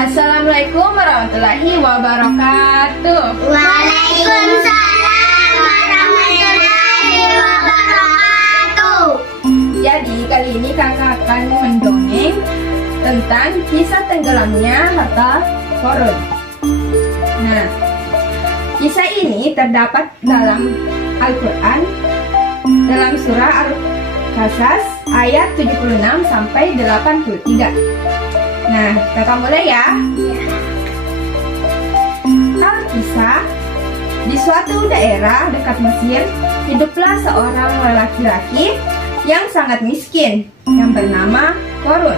Assalamualaikum warahmatullahi wabarakatuh. Waalaikumsalam warahmatullahi wabarakatuh. Jadi kali ini kakak akan mendongeng tentang kisah tenggelamnya harta Qarun. Nah, kisah ini terdapat dalam Al-Quran dalam surah Al-Qasas ayat 76 sampai 83. Nah, kakak mulai ya. Alkisah, di suatu daerah dekat Mesir, hiduplah seorang laki-laki yang sangat miskin yang bernama Qarun.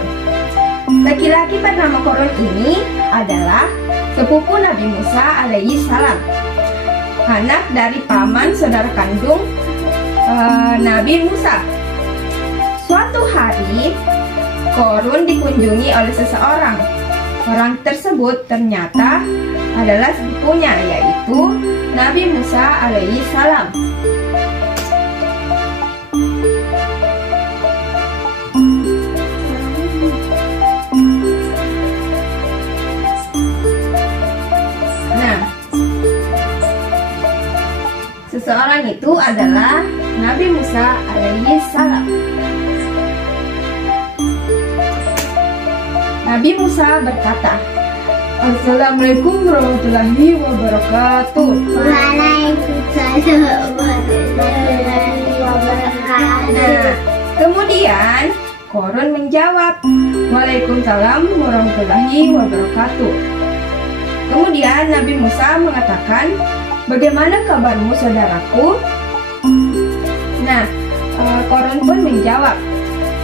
Laki-laki bernama Qarun ini adalah sepupu Nabi Musa alaihi salam, anak dari paman saudara kandung Nabi Musa. Suatu hari, Qarun dikunjungi oleh seseorang. Orang tersebut ternyata adalah sepupunya, yaitu Nabi Musa alaihi salam. Nah, seseorang itu adalah Nabi Musa alaihi salam. Nabi Musa berkata, Assalamualaikum warahmatullahi wabarakatuh. Waalaikumsalam warahmatullahi wabarakatuh. Nah, kemudian Qarun menjawab, Waalaikumsalam warahmatullahi wabarakatuh. Kemudian Nabi Musa mengatakan, bagaimana kabarmu saudaraku? Nah, Qarun pun menjawab,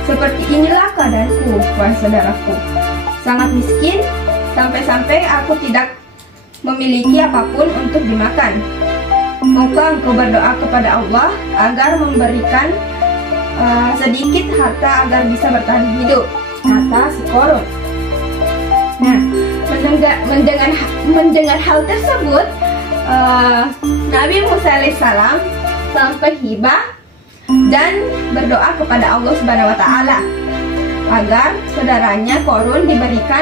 seperti inilah keadaanku, wahai saudaraku. Sangat miskin, sampai-sampai aku tidak memiliki apapun untuk dimakan. Maukah engkau berdoa kepada Allah agar memberikan sedikit harta agar bisa bertahan hidup, kata si Qarun. Nah, mendengar hal tersebut, Nabi Musa alaihissalam sampai hibah dan berdoa kepada Allah Subhanahu wa Ta'ala agar saudaranya Qarun diberikan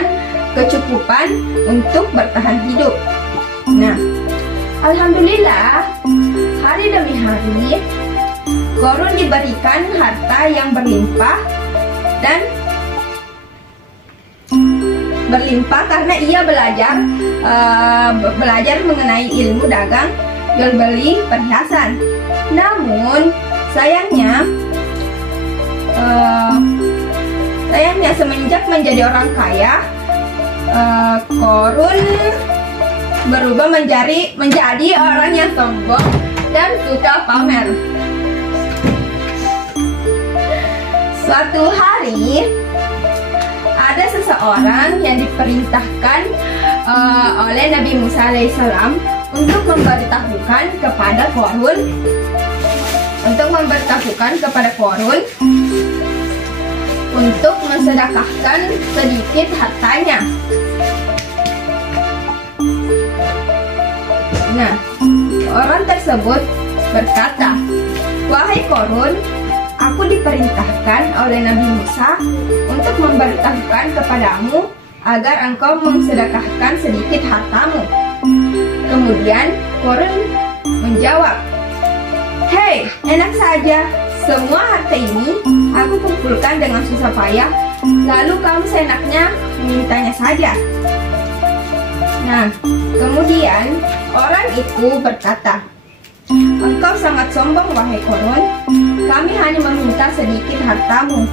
kecukupan untuk bertahan hidup. Nah, alhamdulillah, hari demi hari Qarun diberikan harta yang berlimpah karena ia belajar mengenai ilmu dagang jual beli perhiasan. Namun sayangnya semenjak menjadi orang kaya, Qarun berubah menjadi orang yang sombong dan suka pamer. Suatu hari, ada seseorang yang diperintahkan oleh Nabi Musa alaihissalam untuk memberitahukan kepada Qarun untuk mensedekahkan sedikit hartanya. Nah, orang tersebut berkata, wahai Qarun, aku diperintahkan oleh Nabi Musa untuk memberitahukan kepadamu agar engkau mensedekahkan sedikit hartamu. Kemudian Qarun menjawab, hei, enak saja. Semua harta ini aku kumpulkan dengan susah payah, lalu kamu seenaknya memintanya saja. Nah, kemudian orang itu berkata, engkau sangat sombong wahai Qarun, kami hanya meminta sedikit hartamu.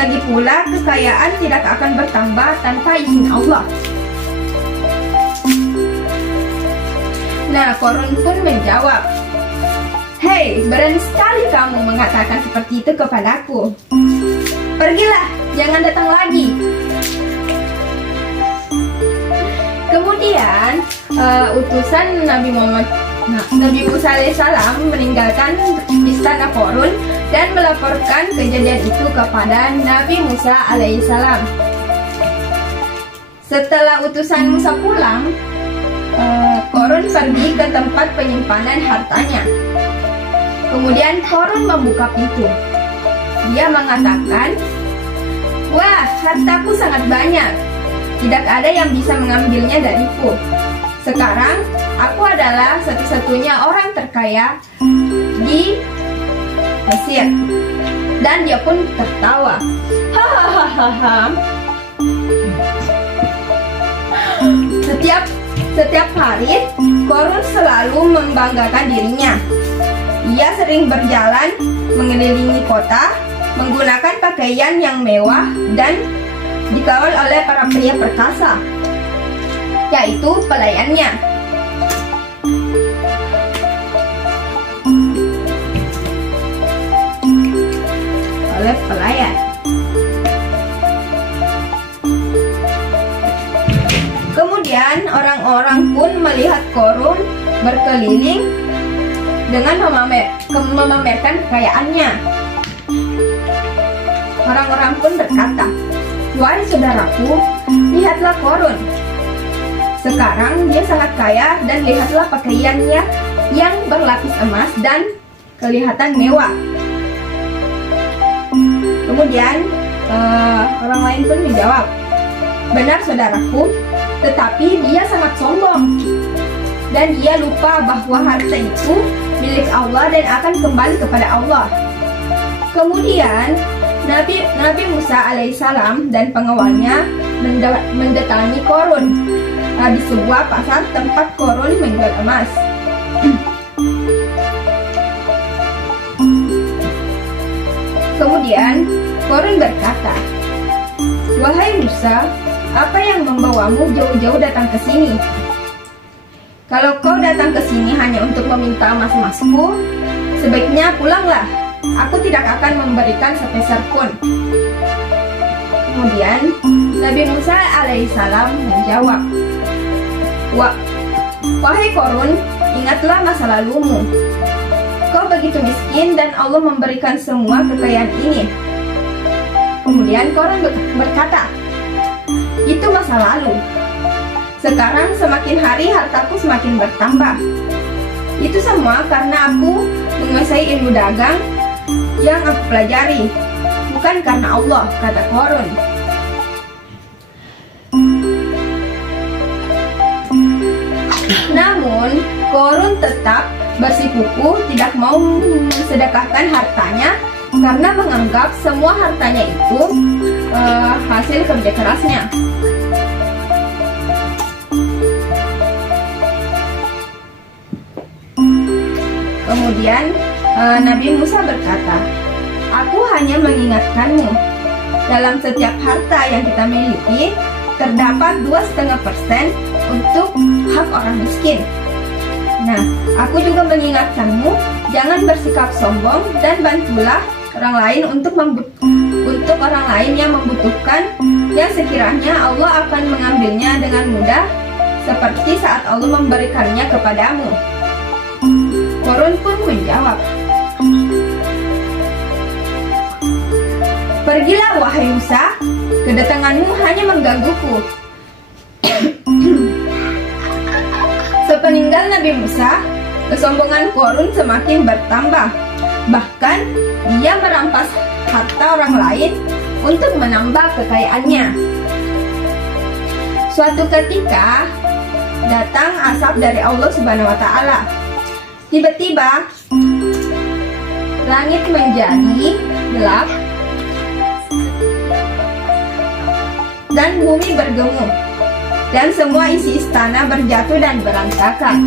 Lagi pula kekayaan tidak akan bertambah tanpa izin Allah. Nah, Qarun pun menjawab, hei, berani sekali kamu mengatakan seperti itu kepadaku. Pergilah, jangan datang lagi. Kemudian utusan Nabi Musa alaihissalam meninggalkan istana Qarun dan melaporkan kejadian itu kepada Nabi Musa alaihissalam. Setelah utusan Musa pulang, Qarun pergi ke tempat penyimpanan hartanya. Kemudian Qarun membuka pintu. Dia mengatakan, wah, hartaku sangat banyak. Tidak ada yang bisa mengambilnya dariku. Sekarang aku adalah satu-satunya orang terkaya di Mesir." Dan dia pun tertawa. Hahaha. Setiap hari, Korun selalu membanggakan dirinya. Ia sering berjalan mengelilingi kota, menggunakan pakaian yang mewah dan dikawal oleh para pria perkasa, yaitu pelayannya. Oleh pelayan. Kemudian orang-orang pun melihat Korun berkeliling dengan memamerkan kekayaannya. Orang-orang pun berkata, "Wahai saudaraku, lihatlah Korun. Sekarang dia sangat kaya dan lihatlah pakaiannya yang berlapis emas dan kelihatan mewah." Kemudian orang lain pun menjawab, "Benar saudaraku, tetapi dia sangat sombong dan dia lupa bahwa harta itu milik Allah dan akan kembali kepada Allah." Kemudian Nabi Musa alaihissalam dan pengawalnya mendatangi Korun di sebuah pasar tempat Korun menjual emas. Kemudian Korun berkata, "Wahai Musa, apa yang membawamu jauh-jauh datang ke sini? Kalau kau datang ke sini hanya untuk meminta emas-emasku, sebaiknya pulanglah. Aku tidak akan memberikan sepeser pun." Kemudian Nabi Musa alaihissalam menjawab, "Wahai Korun, ingatlah masa lalumu. Kau begitu miskin dan Allah memberikan semua kekayaan ini." Kemudian Korun berkata, "Itu masa lalu. Sekarang semakin hari hartaku semakin bertambah. Itu semua karena aku menguasai ilmu dagang yang aku pelajari, bukan karena Allah," kata Korun. Namun Korun tetap bersikukuh tidak mau mensedekahkan hartanya karena menganggap semua hartanya itu hasil kerja kerasnya. Kemudian Nabi Musa berkata, "Aku hanya mengingatkanmu, dalam setiap harta yang kita miliki terdapat 2,5% untuk hak orang miskin. Nah, aku juga mengingatkanmu, jangan bersikap sombong dan bantulah orang lain untuk orang lain yang membutuhkan, yang sekiranya Allah akan mengambilnya dengan mudah seperti saat Allah memberikannya kepadamu." Korun pun menjawab, "Pergilah wahai Musa, kedatanganmu hanya menggangguku." Sepeninggal Nabi Musa, kesombongan Korun semakin bertambah. Bahkan dia merampas harta orang lain untuk menambah kekayaannya. Suatu ketika datang azab dari Allah Subhanahu wa Ta'ala. Tiba-tiba langit menjadi gelap dan bumi bergemuk, dan semua isi istana berjatuh dan berantakan.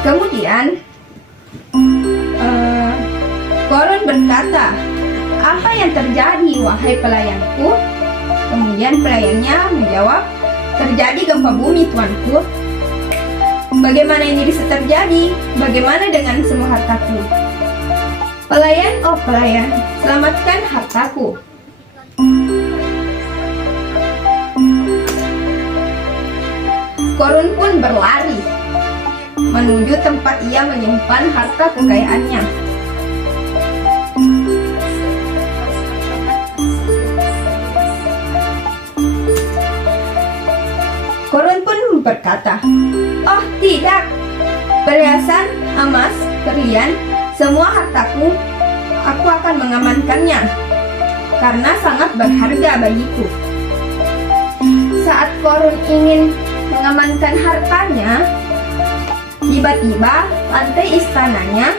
Kemudian Korun berkata, "Apa yang terjadi wahai pelayanku?" Kemudian pelayannya menjawab, "Terjadi gempa bumi tuanku." "Bagaimana ini bisa terjadi? Bagaimana dengan semua hartaku?" "Pelayan, oh pelayan, selamatkan hartaku." Korun pun berlari menuju tempat ia menyimpan harta kekayaannya. Korun pun berkata, "Oh tidak, perhiasan, emas, berlian, semua hartaku aku akan mengamankannya karena sangat berharga bagiku. Saat Korun ingin mengamankan hartanya, tiba-tiba lantai istananya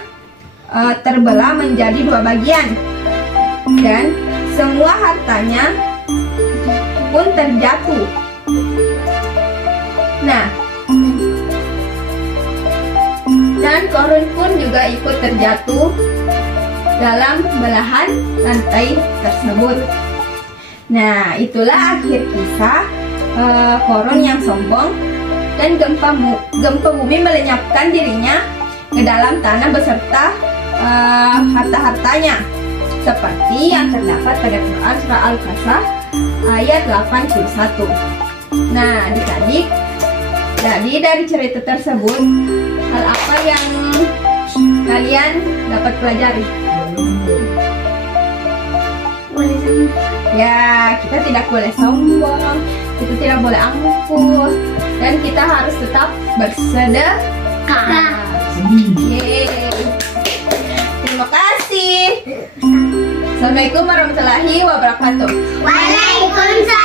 terbelah menjadi 2 bagian dan semua hartanya pun terjatuh. Nah, dan Korun pun juga ikut terjatuh dalam belahan lantai tersebut. Nah, itulah akhir kisah Korun yang sombong dan gempa bumi melenyapkan dirinya ke dalam tanah beserta harta-hartanya, seperti yang terdapat pada Quran Surah Al-Kahf ayat 81. Nah, adik-adik, jadi dari cerita tersebut, hal apa yang kalian dapat pelajari? Ya, kita tidak boleh sombong, kita tidak boleh angkuh, dan kita harus tetap bersedekah. Yeay. Terima kasih. Assalamualaikum warahmatullahi wabarakatuh. Waalaikumsalam.